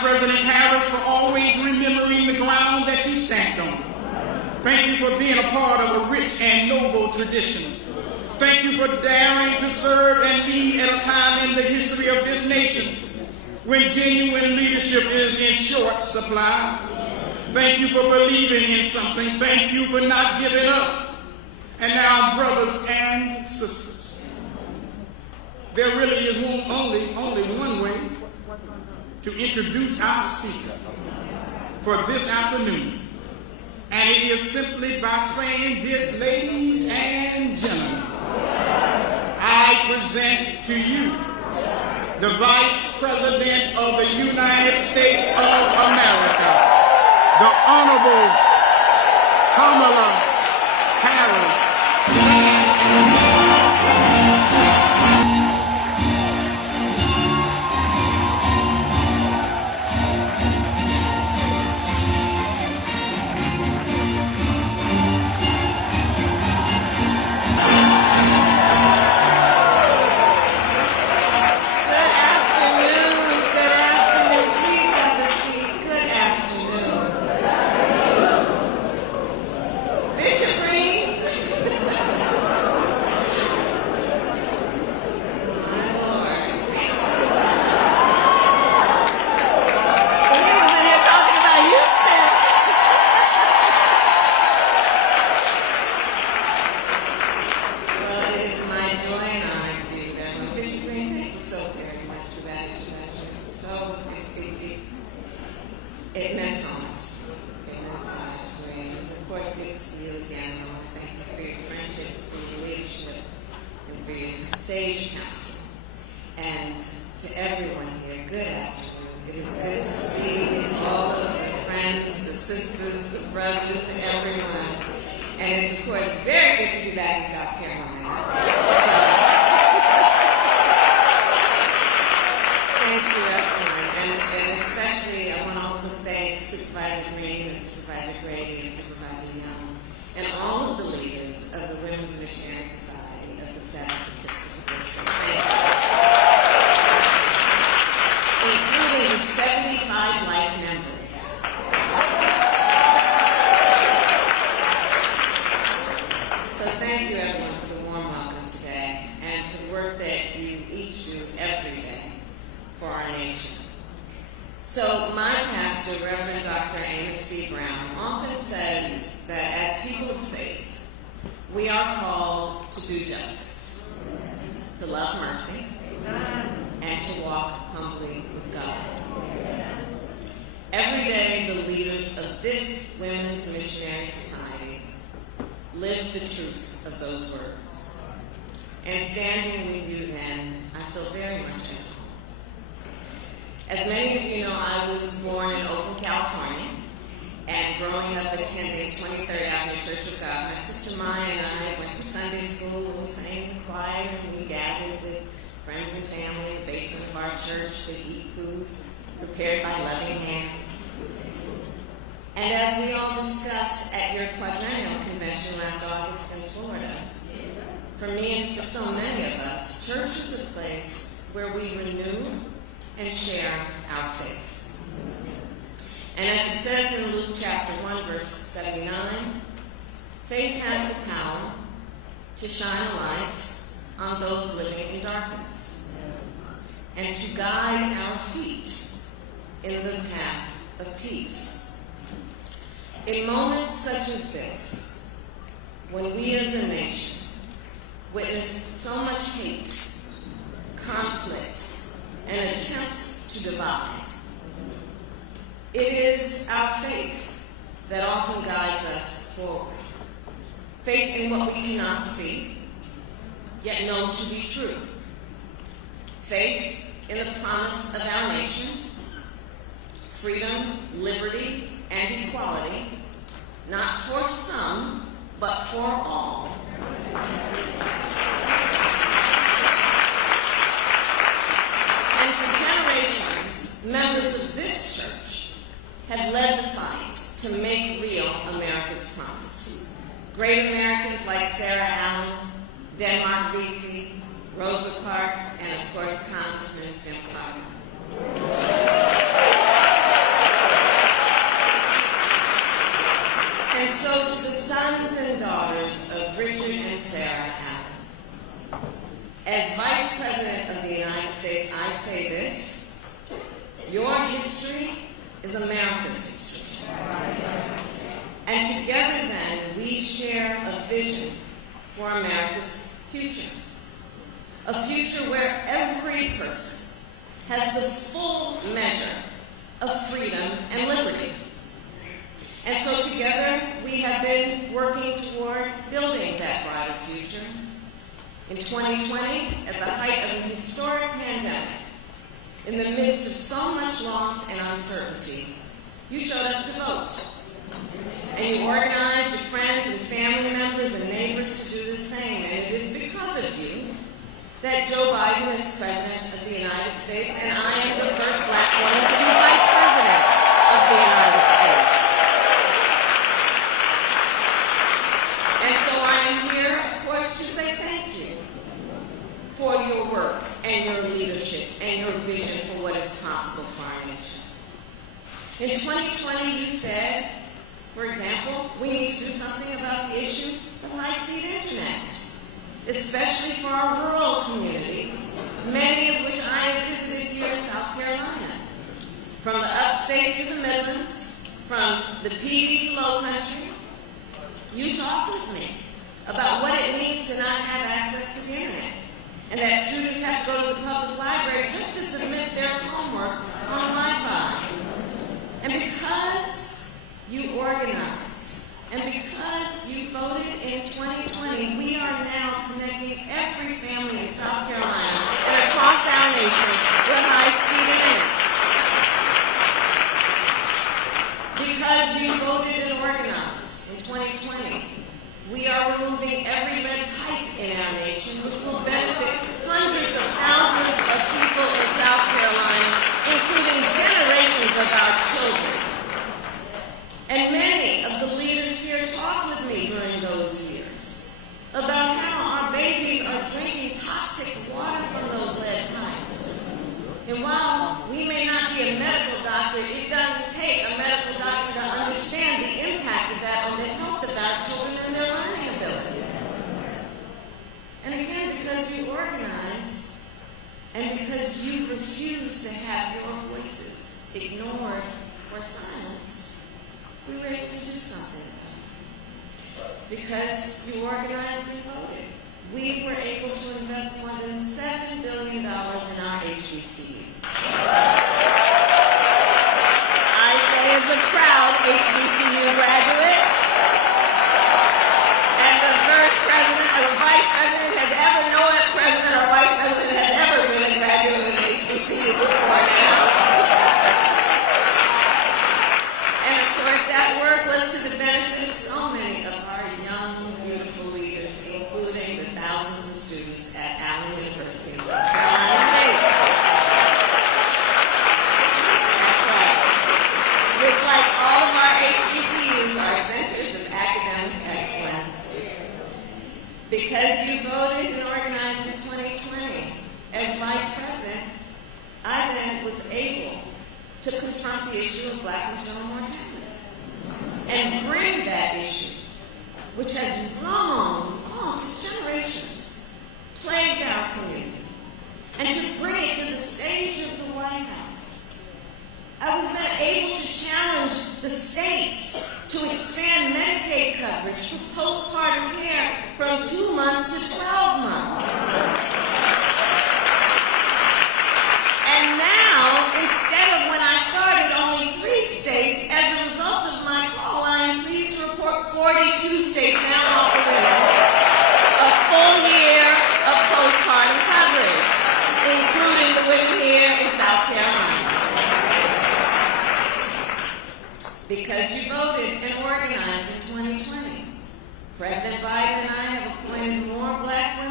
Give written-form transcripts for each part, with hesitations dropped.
President Harris, for always remembering the ground that you stand on. Thank you for being a part of a rich and noble tradition. Thank you for daring to serve and lead at a time in the history of this nation when genuine leadership is in short supply. Thank you for believing in something. Thank you for not giving up. And now, brothers and sisters, there really is only one way to introduce our speaker for this afternoon. And it is simply by saying this, ladies and gentlemen, I present to you the Vice President of the United States of America, the Honorable Kamala Harris. It meant so much. It meant so much to me. It was, of course, good to see you again. I want to thank you for your friendship, for your leadership, and for your sage counsel. And to everyone here, good afternoon. It is good to see all of the friends, the sisters, the brothers, and everyone. And it's, of course, very good to be back in South Carolina. Thank you, everyone. And especially, I want to also thank Supervisor Green and Supervisor Grady and Supervisor Young and all of the leaders of the Women's Missionary Society of the South Episcopal District, including 75 life members. So thank you, everyone, for the warm welcome today and for the work that you each do every day for our nation. So my pastor, Reverend Dr. AME Brown, often says that as people of faith, we are called to do justice, to love mercy, and to walk humbly with God. Every day, the leaders of this Women's Missionary Society live the truth of those words. And standing with you then, I feel very much at home. As many of you know, I was born in Oakland, California, and growing up attending 23rd Avenue Church of God. My sister Maya and I went to Sunday school, and we sang in the choir, and we gathered with friends and family in the basement of our church to eat food prepared by loving hands. And as we all discussed at your quadrennial convention last August in Florida, for me and for so many of us, church is a place where we renew and share our faith. And as it says in Luke chapter 1, verse 79, faith has the power to shine a light on those living in darkness and to guide our feet in the path of peace. In moments such as this, when we as a nation witness so much hate, conflict, and attempts to divide, it is our faith that often guides us forward. Faith in what we cannot see, yet know to be true. Faith in the promise of our nation, freedom, liberty, and equality, not for some, but for all. And for generations, members of this church have led the fight to make real America's promise. Great Americans like Sarah Allen, Denmark Vesey, Rosa Parks, and of course, Congressman Jim Carter. so to the sons and daughters of Richard and Sarah Allen, as Vice President of the United States, I say this: your history is America's history. And together then, we share a vision for America's future. A future where every person has the full measure of freedom and liberty. And so together, we have been working toward building that brighter future. In 2020, at the height of an historic pandemic, in the midst of so much loss and uncertainty, you showed up to vote. And you organized your friends and family members and neighbors to do the same. And it is because of you that Joe Biden is President of the United States, and I am the first Black woman to be Vice President of the United States. And so I am here, of course, to say thank you for your work and your leadership and your vision for what is possible for our nation. In 2020, you said, for example, we need to do something about the issue of high-speed internet, especially for our rural communities, many of which I have visited here in South Carolina. From the upstate to the Midlands, from the PD to Low Country, you talked with me about what it means to not have access to the internet, and that students have to go to the public library just to submit their homework on Wi-Fi. And because you organized, and because you voted in 2020, we are now connecting every family in South Carolina and across our nation with high-speed internet. Because you voted and organized in 2020, we are removing every lead pipe in our nation, which will benefit hundreds of thousands of people in South Carolina, including generations of our children. And many of the leaders here talked with me during those years about how our babies are drinking toxic water from those lead pipes. And while we may not be a medical doctor, it doesn't take a medical doctor to understand the impact of that on the health of our children and their learning ability. And again, because you organized and because you refused to have your voices ignored or silenced, we were able to do something. Because you organized and voted, we were able to invest more than $7 billion in our HBCUs. I say as a proud HBCU graduate, and the first president or vice president has ever known a president or vice president has ever been a graduate of an HBCU before now. And of course, that work was to the benefit of so many of our young, beautiful leaders, including the thousands of students at Allen University in South Carolina State. That's right. Which, like all of our HBCUs, are centers of academic excellence. Because you voted and organized in 2020 as Vice President, I then was able to confront the issue of Black maternal mortality and bring that issue, which has long, for generations, plagued our community, and to bring it to the stage of the White House. I was then able to challenge the states to expand Medicaid coverage for postpartum care from 2 months to 12 months. And now, instead of when I started only 3 states, as a result of my call, I am pleased to report 42 states now offering a full year of postpartum coverage, including the women here in South Carolina. Because you voted and organized in 2020, President Biden and I have appointed more Black women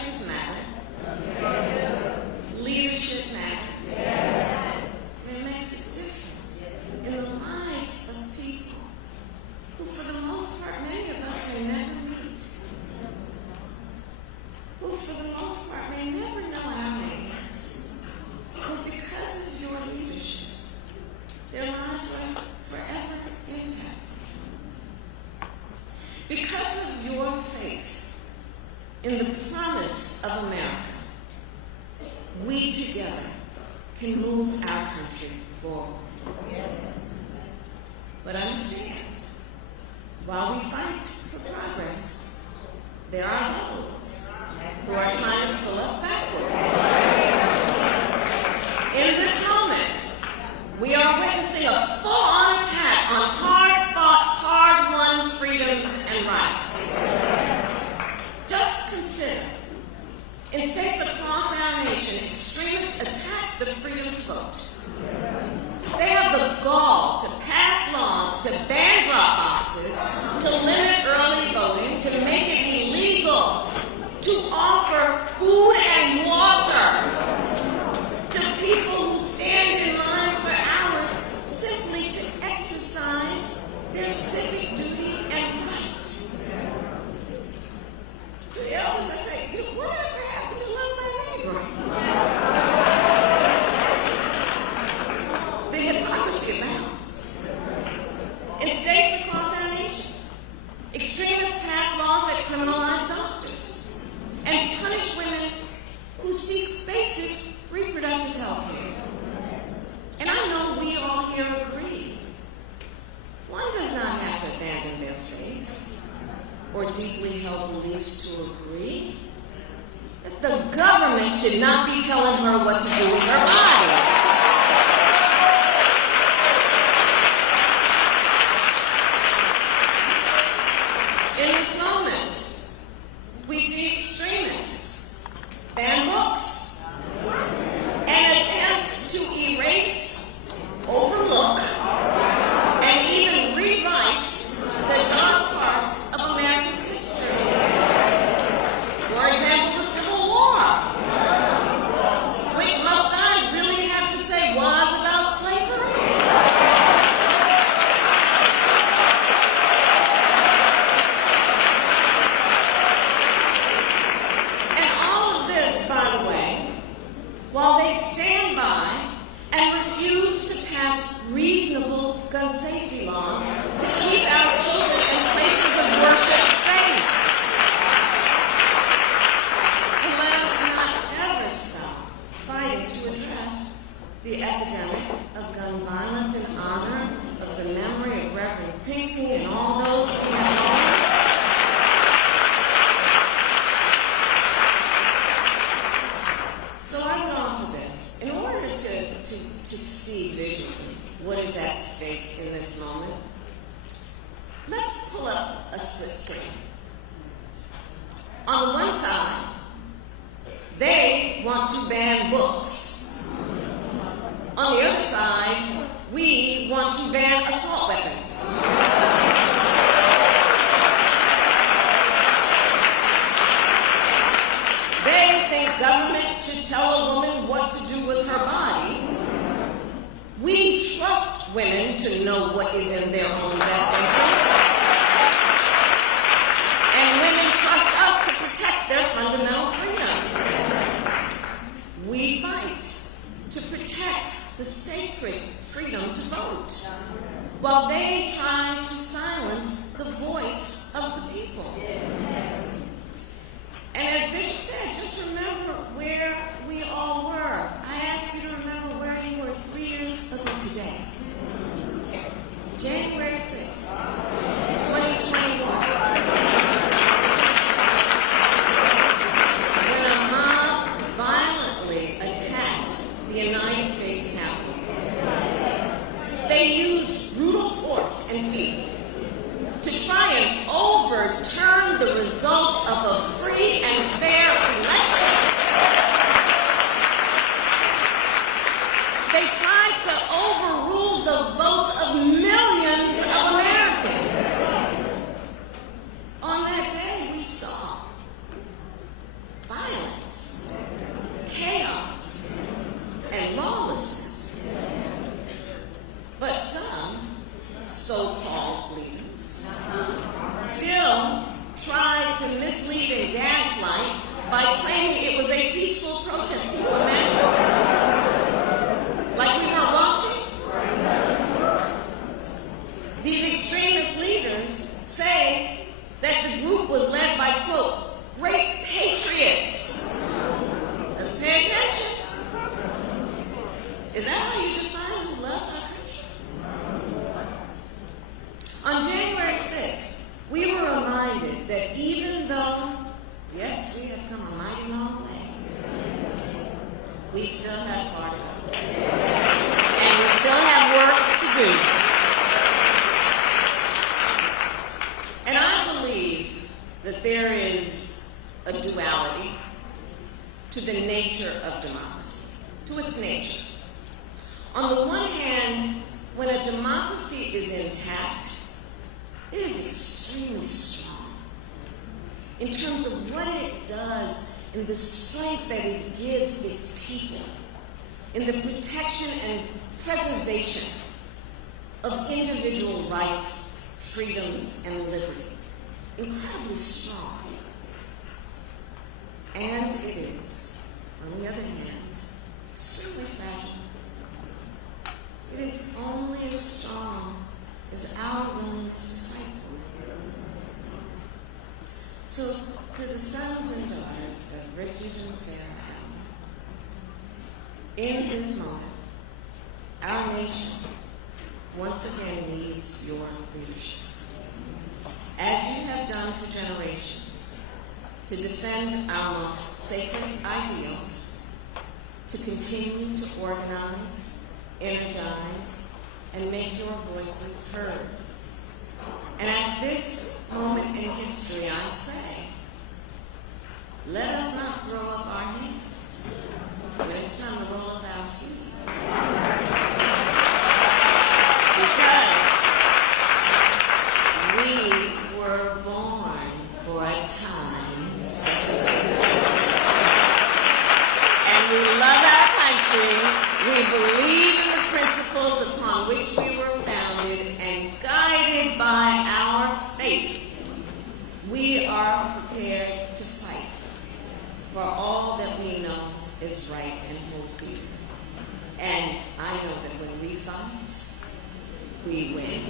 elections matter. Leadership matters. It makes a difference in the lives of people who, for the most part, many of us may never meet. Who, for the most part, may never know our names. But because of your leadership, their lives are forever impacted. Because of your faith in the promise of America, we together can move our country forward. But understand, while we fight for progress, there are those who are trying to pull us backward. In this moment, we are witnessing a full-on attack on hard-fought, hard-won freedoms and rights. Just consider, in states across our nation, extremists attack the freedom to vote. They have the gall to pass laws to ban drop boxes, to limit early voting, to make it illegal to offer food and water to people who stand in line for hours simply to exercise their civic duty and right. To the elders, I say, whatever happened to love thy neighbor? The hypocrisy abounds. In states across our nation, extremists pass laws that criminalize doctors and punish women who seek basic reproductive health care. And I know we all here agree. One does not have to abandon their faith or deeply held beliefs to agree that the government should not be telling her what to do with her body. In this moment, we see extremists ban books and attempt to erase, overlook, and even rewrite the dark parts of America's history. For example, the Civil War, which most I really have to say was about slavery. And all of this, by the way, while they stand by and refuse to pass reasonable gun safety laws to keep our children in places of worship safe. And let us not ever stop fighting to address the epidemic of gun violence in honor of the memory of Reverend Pinckney and all those who have lost. So I would offer this. In order to see visually what is at stake in this moment, let's pull up a split screen. On the one side, they want to ban books. On the other side, we want to ban assault weapons. They think government should tell a woman what to do with her body. We trust women to know what is in their own best interest. And women trust us to protect their fundamental freedoms. We fight to protect the sacred freedom to vote, while they try to silence the voice of the people. And as Bishop said, just remember where we all were. I ask you to remember where you were 3 years ago today. January 6th, 2021. When a mob violently attacked the United States Capitol. They used brutal force and fear to try and overturn the results of a free and fair election. by claiming it was a peaceful protest. Can you imagine? Like we weren't watching? These extremist leaders say that the group was led by, quote, great patriots. Let's pay attention. Is that how you define who loves our country? On January 6th, we were reminded that even though, yes, we have come a mighty long way, we still have far to go. And we still have work to do. And I believe that there is a duality to the nature of democracy, to its nature. On the one hand, when a democracy is intact, it is extremely strong in terms of what it does and the strength that it gives its people in the protection and preservation of individual rights, freedoms, and liberty. Incredibly strong. And it is, on the other hand, extremely fragile. It is only as strong as our willingness to fight for it. So, to the sons and daughters of Richard and Sarah Allen, in this moment, our nation once again needs your leadership. As you have done for generations, to defend our most sacred ideals, to continue to organize, energize, and make your voices heard. And at this moment in history, I say, let us not throw up our hands when it's time to roll up our sleeves. Because we were born for a time such as this. And we love our country. We believe in the principles upon which we were founded, and guided by our faith, we are prepared to fight for all that we know is right and hold dear. And I know that when we fight, we win.